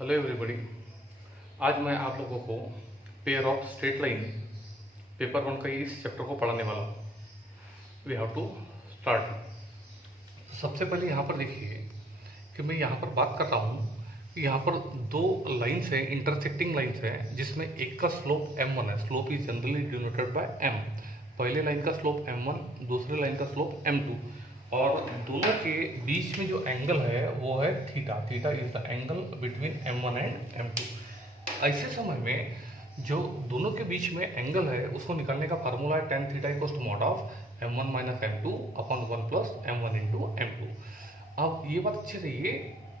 Hello everybody. आज मैं आप लोगों को pair of straight line paper one का इस चैप्टर को पढ़ाने वाला हूँ। We have to start. सबसे पहले यहाँ पर देखिए कि मैं यहाँ पर बात कर रहा हूँ कि यहाँ पर दो लाइन्स हैं, इंटरसेक्टिंग लाइन्स हैं, जिसमें एक का स्लोप m1 है। Slope is generally denoted by m। पहले लाइन का स्लोप m1, दूसरे लाइन का स्लोप m2, और दोनों के बीच में जो एंगल है वो है theta. Theta is the angle between m1 and m2। ऐसे समय में जो दोनों के बीच में एंगल है उसको निकालने का फार्मूला है tan theta equals to mod of m1 minus m2 upon 1 plus m1 into m2। अब ये बात अच्छे से ये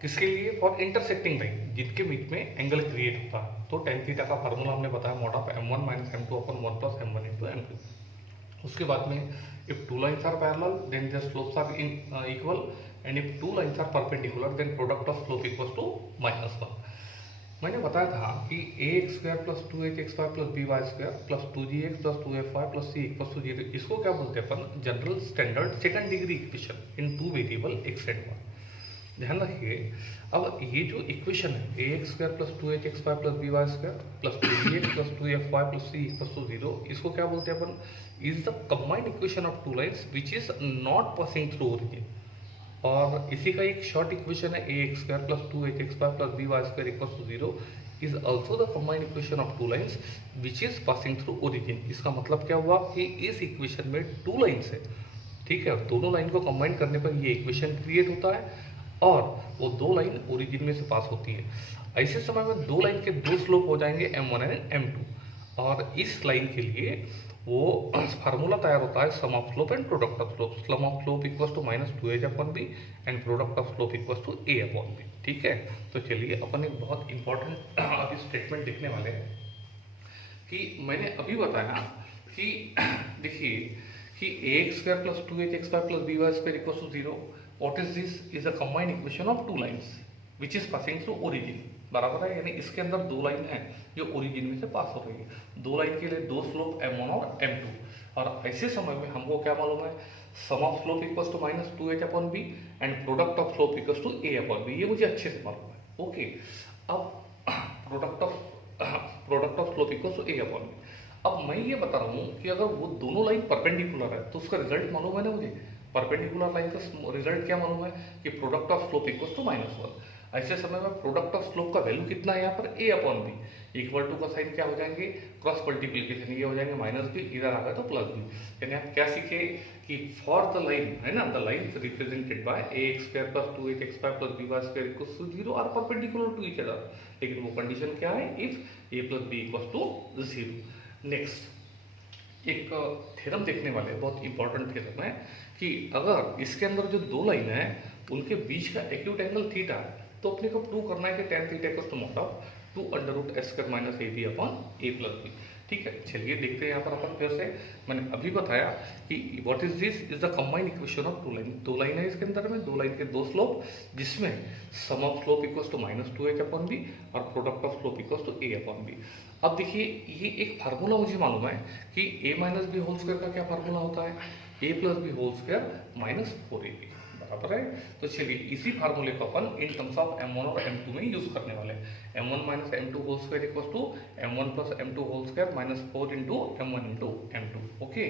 किसके लिए? फॉर इंटरसेक्टिंग लाइन, जिनके बीच में एंगल क्रिएट होता है। तो tan थीटा का फार्मूला हमने बताया mod of m1 minus m2 upon 1 plus m1 into m2। उसके बाद में if two lines are parallel then their slopes are equal, and if two lines are perpendicular then product of slope equals to -1। मैंने बताया था कि ax square plus 2hxy plus by square plus 2gx plus 2fy plus c equals to 0। इसको क्या बोलते हैं अपन? General standard second degree equation in two variable x and y। ध्यान रखिए, अब ये जो इक्वेशन है ax square plus 2hxy plus by square plus 2gx plus 2fy plus c equals to 0, इसको क्या बोलते हैं अपन? Is the combined equation of two lines which is not passing through origin. और इसी का एक शॉर्ट इक्वेशन है ax square plus 2hxy plus by square equals to 0 is also the combined equation of two lines which is passing through origin. इसका मतलब क्या हुआ कि इस इक्वेशन में टू लाइन्स है, ठीक है। दोनों लाइन को कंबाइन करने पर ये इक्वेशन क्रिएट होता है और वो दो लाइन ओरिजिन में से पास होती है। ऐसे समय में दो लाइन के दो स्लोप हो जाएंगे m1 एंड m2, और इस लाइन के लिए वो फार्मूला तैयार होता है sum of slope and product of slope. Sum of slope equals to -2h upon b and product of slope equals to a upon b। ठीक है, तो चलिए अपन एक बहुत इंपॉर्टेंट अभी स्टेटमेंट देखने वाले हैं कि मैंने अभी बताया कि देखिए कि ax square plus 2hxy plus by square equals to 0। What is this? Is a combined equation of two lines which is passing through origin। बराबर है, यानी इसके अंदर दो लाइन है जो ओरिजिन में से पास हो रही है। दो लाइन के लिए दो स्लोप m1 और m2, और ऐसे समय में हमको क्या मालूम है? Sum of slope equals to -2h upon b and product of slope equals to a upon b। ये मुझे अच्छे से मालूम है। ओके, अब product of slope equals to a upon b। अब मैं ये बता रहा हूँ कि अगर वो दोनों लाइन परपेंडिकुलर है तो उसका रिजल्ट मालूम है ना मुझे। परपेंडिकुलर लाइन का रिजल्ट क्या मालूम है कि product of slope equals to -1। ऐसे समय में प्रोडक्ट ऑफ स्लोप का वैल्यू कितना है यहाँ पर? a upon b। Equal to का साइन क्या हो जाएंगे? क्रॉस मल्टीप्लीकेशन, ये हो जाएंगे -b, इधर आ गया तो +b। यानी आप क्या सीखे कि फॉर द लाइन है ना, the line represented by ax square plus 2hxy plus by square equals to 0 are perpendicular to each other. लेकिन वो कंडीशन क्या है? If a plus b equals to 0। Next एक थ्योरम देखने वाले, बहुत इंपॉर्टेंट थ्योरम है कि अगर इसके अंदर जो दो लाइन है उनके बीच का एक्यूट एंगल थीटा है, तो अपने को प्रूव करना है कि tan theta equals to mod of 2√s² minus ab upon a plus b। ठीक है, चलिए देखते हैं यहाँ पर अपन फिर से। मैंने अभी बताया कि what is this? Is the combined equation of two line. दो लाइन है इसके अंदर में, दो लाइन के दो स्लोप, जिसमें sum of slope equals to -2h upon b और product of slope equals to a upon b। अब देखिए, ये एक फार्मूला मुझे मालूम है कि a minus B whole square का क्या फार्मूला होता है? a plus B whole square minus 4ab। बराबर है, तो चलिए इसी फार्मूले को अपन इन टर्म्स ऑफ m1 और m2 में यूज करने वाले हैं। m1 minus m2 whole square equals to m1 plus m2 whole square minus 4 into m1 into m2। Okay,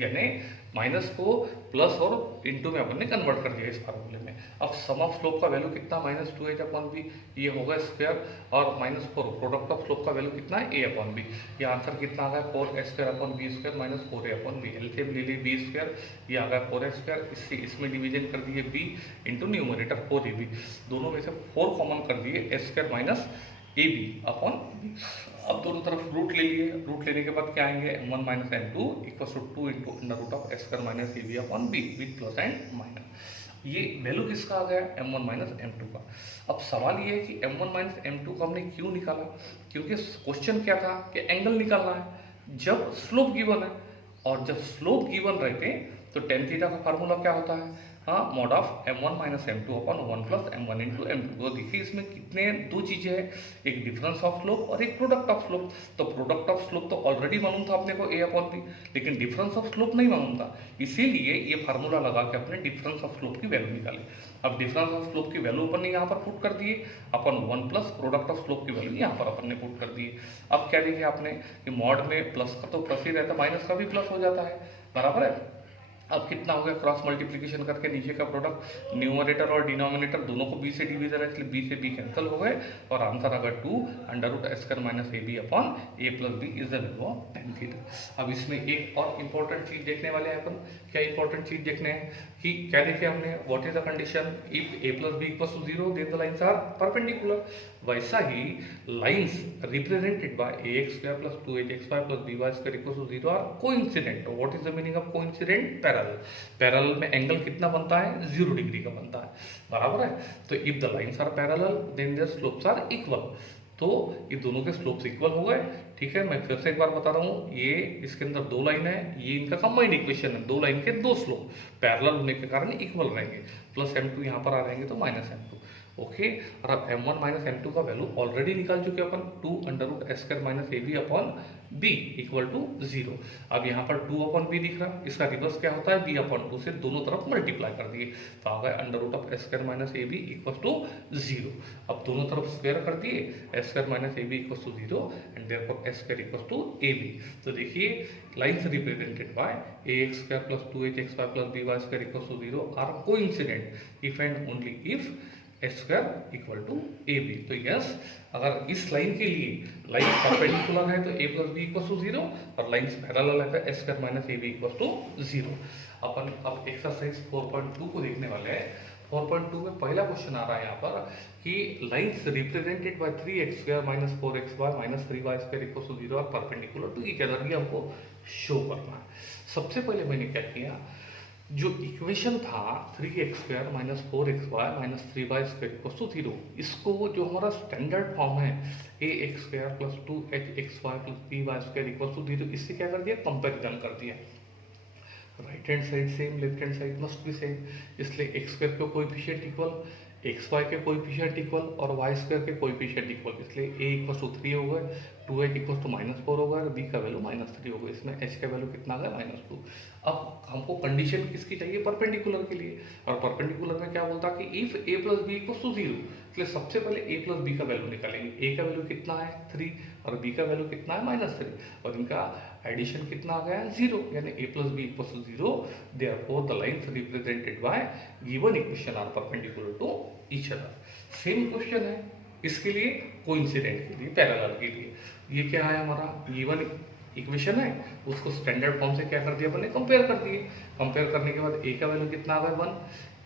यानी माइनस को प्लस और इंटू में अपन ने कन्वर्ट कर दिया इस फार्मूले में। अब सम ऑफ स्लोप का वैल्यू कितना? -2h अपॉन b, ये होगा स्क्वायर, और -4 प्रोडक्ट ऑफ स्लोप का वैल्यू कितना है? a upon b। ये आंसर कितना आ गया? 4h² upon b square minus 4a upon b। LCM ले ली b स्क्वायर, ये आ गया 4h², इसमें डिवीजन कर दिए b इंटू न्यूमरेटर 4ab। दोनों में से 4 कॉमन कर दिए s² minus ab upon b। अब दोनों तरफ रूट ले लिए, रूट लेने के बाद क्या आएंगे? m1 minus m2 equals to 2 into under root of s² minus ab upon b with plus and minus. ये वैल्यू किसका आ गया? m1 माइनस m2 का। अब सवाल ये है कि m1 माइनस m2 को हमने क्यों निकाला? क्योंकि क्वेश्चन क्या था कि एंगल निकालना है जब स्लोप गिवन है, और जब स्लोप गिवन रहते तो tan थीटा का फार्मूला क्या होता है? Mod of m1 minus m2 upon 1 plus m1 into m2। तो देखिए इसमें कितने दो चीजें हैं, एक डिफरेंस ऑफ स्लोप और एक प्रोडक्ट ऑफ स्लोप। तो प्रोडक्ट ऑफ स्लोप तो ऑलरेडी मालूम था अपने को a अपॉन b, लेकिन डिफरेंस ऑफ स्लोप नहीं मालूम था, इसीलिए ये फार्मूला लगा के अपने डिफरेंस ऑफ स्लोप की वैल्यू निकाली। अब डिफरेंस ऑफ स्लोप की वैल्यू अपन ने यहाँ पर पुट कर दिए, अपन 1 प्लस प्रोडक्ट ऑफ स्लोप की वैल्यू यहाँ पर अपन ने पुट कर दिए। अब क्या देखिए आपने कि मॉड में प्लस का तो प्लस ही रहता, माइनस का भी प्लस हो जाता है, बराबर है। अब कितना हो गया, क्रॉस मल्टीप्लिकेशन करके नीचे का प्रोडक्ट, न्यूमरेटर और डिनोमिनेटर दोनों को b से डिवीजन है, इसलिए b से b कैंसिल हो गए और आंसर आ गया 2 under root S square minus A B upon A plus B is the value of tan theta. अब इसमें एक और इंपॉर्टेंट चीज देखने वाले हैं अपन। क्या इंपॉर्टेंट चीज देखने हैं कि क्या देखे हमने, what is the condition, if a plus b equals to 0 then the lines are perpendicular. वैसा ही lines represented by ax square plus 2hx plus by square equals to 0 are coincident. What is the meaning of coincident, parallel में angle कितना बनता है, 0 degree का बनता है, बराबर है। तो if the lines are parallel then their slopes are equal. तो ये दोनों के स्लोप्स इक्वल हो गए, ठीक है। मैं फिर से एक बार बता रहा हूँ, ये इसके अंदर दो लाइन है, ये इनका कंबाइंड इक्वेशन है, दो लाइन के दो स्लोप पैरेलल होने के कारण इक्वल रहेंगे। प्लस m2 यहाँ पर आ रहेंगे तो माइनस m2, ओके। और अब m1 माइनस m2 का वैल्यू ऑलरेडी निकाल चुके अपन, 2 under root S square minus A B upon B equal to 0। अब यहाँ पर 2 अपॉन बी दिख रहा, इसका रिवर्स क्या होता है, b अपॉन 2 से दोनों तरफ मल्टीप्लाई कर दिए तो आ गए under root of S square minus A B equal to 0। अब दोनों तरफ स्क्वायर कर दिए, S square minus A B equal to 0 and therefore S square equal to A B. तो देखिए lines represented by ax square plus 2hx plus by square equal to 0 are coincident if and only if H square equal to A B. तो yes, अगर इस line के लिए line perpendicular है तो a plus B equal to 0 और lines parallel है तो H square minus A B equal to 0। अपन अब एक्सरसाइज 4.2 को देखने वाले हैं। 4.2 में पहला क्वेश्चन आ रहा है यहाँ पर कि lines represented by 3x square minus 4xy minus 3y square equal to 0 और परपेंडिकुलर टू ईच अदर, ये हमको शो करना है। सबसे पहले मैंने क्या किया, जो इक्वेशन था 3x square minus 4xy minus 3y square equal to 0, इसको जो हमारा स्टैंडर्ड फॉर्म है ax square plus 2hxy plus by square equal to 0, इससे क्या कर दिया, कंपैरिजन कर दिया। Right hand side same, left hand side must be same, इसलिए एक्स स्क्वायर के कोएफिशिएंट इक्वल, एक्स वाई के कोएफिशिएंट इक्वल और वाई स्क्वायर के कोएफिशिएंट इक्वल, इसलिए a इक्वल टू 3 हो गए, 2h इक्वल टू -4 होगा और b का वैल्यू -3 होगा। इसमें h का वैल्यू कितना आ गया, -2। अब हमको कंडीशन किसकी चाहिए, परपेंडिकुलर के लिए, और परपेंडिकुलर में क्या बोलता कि if a plus B equal to 0, इसलिए सबसे पहले a प्लस बी का वैल्यू निकालेंगे। a का वैल्यू कितना है 3 और b का वैल्यू कितना है -3 और इनका एडिशन कितना आ गया 0, यानी a plus B equal to 0। Therefore the lines represented by given equation are perpendicular to each other. Same question है इसके लिए, कोइंसिडेंट के लिए, पैरेलल के लिए। ये क्या है, हमारा गिवन इक्वेशन है, उसको स्टैंडर्ड फॉर्म से क्या कर दिया अपने, कंपेयर कर दिए। कंपेयर करने के बाद a का वैल्यू कितना आ गया 1,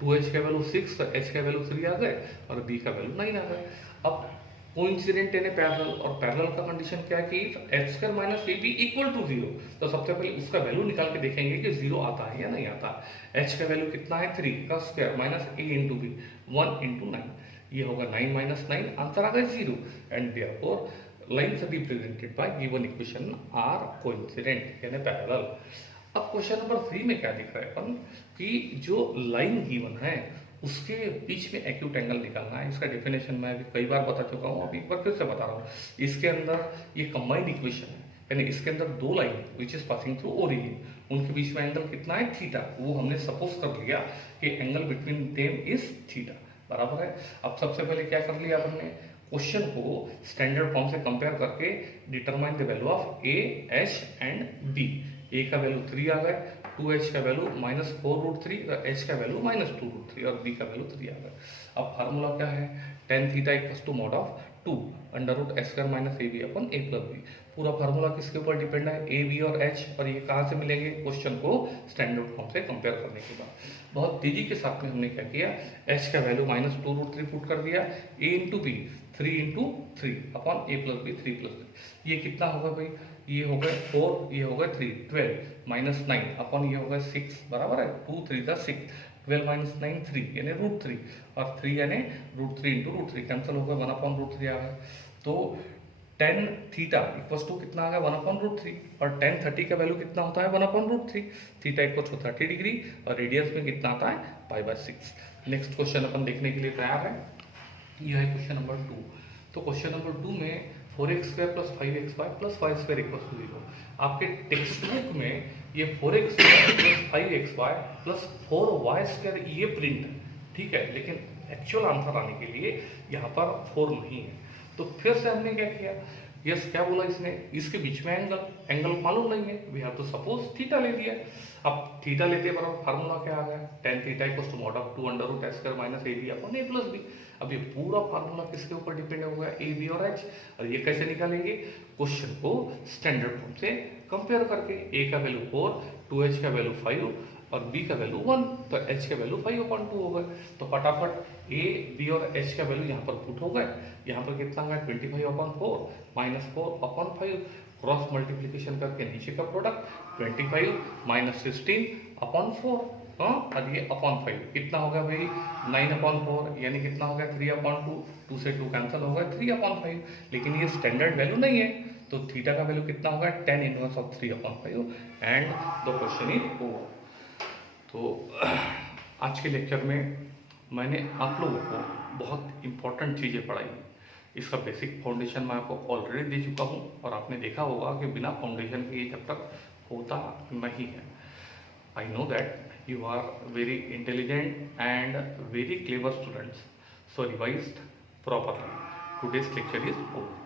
2h का वैल्यू 6, तो h का वैल्यू 3 आ गए और b का वैल्यू 9 आ गए। अब कोइंसिडेंट यानी पैरेलल, और पैरेलल का कंडीशन क्या है कि H square minus A B equal to 0, तो सबसे पहले उसका वैल्यू निकाल के देखेंगे कि 0 आता है या नहीं आता। h का वैल्यू कितना है 3 का square minus a into B 1 into 9, ये होगा 9 माइनस 9, आंसर आ गया 0 and therefore lines represented by given equation are coincident यानी पैरेलल। अब क्वेश्चन नंबर 3 में क्या दिख रहा है अपन कि जो लाइन गिवन है उसके बीच में एक्यूट एंगल निकालना है। इसका डेफिनेशन मैं अभी कई बार बता चुका हूँ, अभी एक बार फिर से बता रहा हूँ। इसके अंदर ये कंबाइंड इक्वेशन है, यानी इसके अंदर दो line which is passing through origin, उनके बीच में एंगल कितना है थीटा, वो हमने सपोज कर लिया कि angle between them is theta, बराबर है। अब सबसे पहले क्या कर लिया हमने, क्वेश्चन को स्टैंडर्ड फॉर्म से कंपेयर करके determine the value of a h and b. A का वैल्यू 3 आ गए, 2h का वैल्यू -4√3 और h का वैल्यू -2√3 और b का वैल्यू 3 आ गया। अब फार्मूला क्या है, tan theta equals to mod of 2 under root S square minus A B upon a plus B. पूरा फार्मूला किसके ऊपर डिपेंड है, a b और h, और ये कहाँ से मिलेंगे, क्वेश्चन को स्टैंडर्ड फॉर्म से कंपेयर करने के बाद। बहुत तेजी के साथ में हमने क्या किया, h का वैल्यू -2√3 पुट कर दिया, a into B 3 into 3 upon a plus B 3 plus B. ये कितना होगा भाई, ये हो गए 4, ये हो गए 3, 12 माइनस 9 अपन ये हो गए 6, बराबर है 2 3 का 6, 12 माइनस 9 3 यानी √3 और 3 यानी √3 इंटू √3 कैंसिल हो गए, 1/√3 आ गए। तो टेन थीटा इक्वल्स टू कितना आ गया 1/√3 और टेन 30 का वैल्यू कितना होता है 1/√3। थीटा इक्वल्स टू 30 डिग्री और रेडियस में कितना आता है π/6। नेक्स्ट क्वेश्चन अपन देखने के लिए तैयार है। यह है क्वेश्चन नंबर 2। तो क्वेश्चन नंबर 2 में 4x² + 5xy + y² equals to 0। आपके टेक्स्ट बुक में ये 4x² + 5xy + 4y² ये प्रिंट है, ठीक है, लेकिन एक्चुअल आंसर आने के लिए यहाँ पर 4 नहीं है। तो फिर से हमने क्या किया, यस क्या बोला इसने, इसके बीच में एंगल मालूम नहीं है, we have to suppose theta ले दिया। अब थीटा लेते बराबर फार्मूला क्या आ गया, tan theta equals to mod of 2√h² - ab/a+b। अब ये पूरा फार्मूला किसके ऊपर डिपेंड होगा, ए बी और एच। और ये कैसे निकालेंगे, क्वेश्चन को स्टैंडर्ड फॉर्म से कंपेयर करके, ए का वैल्यू 4, 2h का वैल्यू 5 और b का वैल्यू 1, तो h का वैल्यू 5/2 हो गए। तो फटाफट a, b और h का वैल्यू यहाँ पर पुट हो गए। यहाँ पर कितना गया 25/4 - 4/5, क्रॉस मल्टीप्लीकेशन करके नीचे का प्रोडक्ट 25 - 16/4, और ये अपॉन 5 कितना हो गया भाई 9/4, यानी कितना हो गया 3/2, 2 से 2 कैंसिल हो गया 3/5। लेकिन ये स्टैंडर्ड वैल्यू नहीं है, तो थीटा का वैल्यू कितना होगा 10 inverse of 3/5 and the question is over. तो आज के लेक्चर में मैंने आप लोगों को बहुत इंपॉर्टेंट चीज़ें पढ़ाई। इसका बेसिक फाउंडेशन मैं आपको ऑलरेडी दे चुका हूँ और आपने देखा होगा कि बिना फाउंडेशन के ये जब तक होता नहीं है। I know that you are very intelligent and very clever students, so revised properly. Today's lecture is over.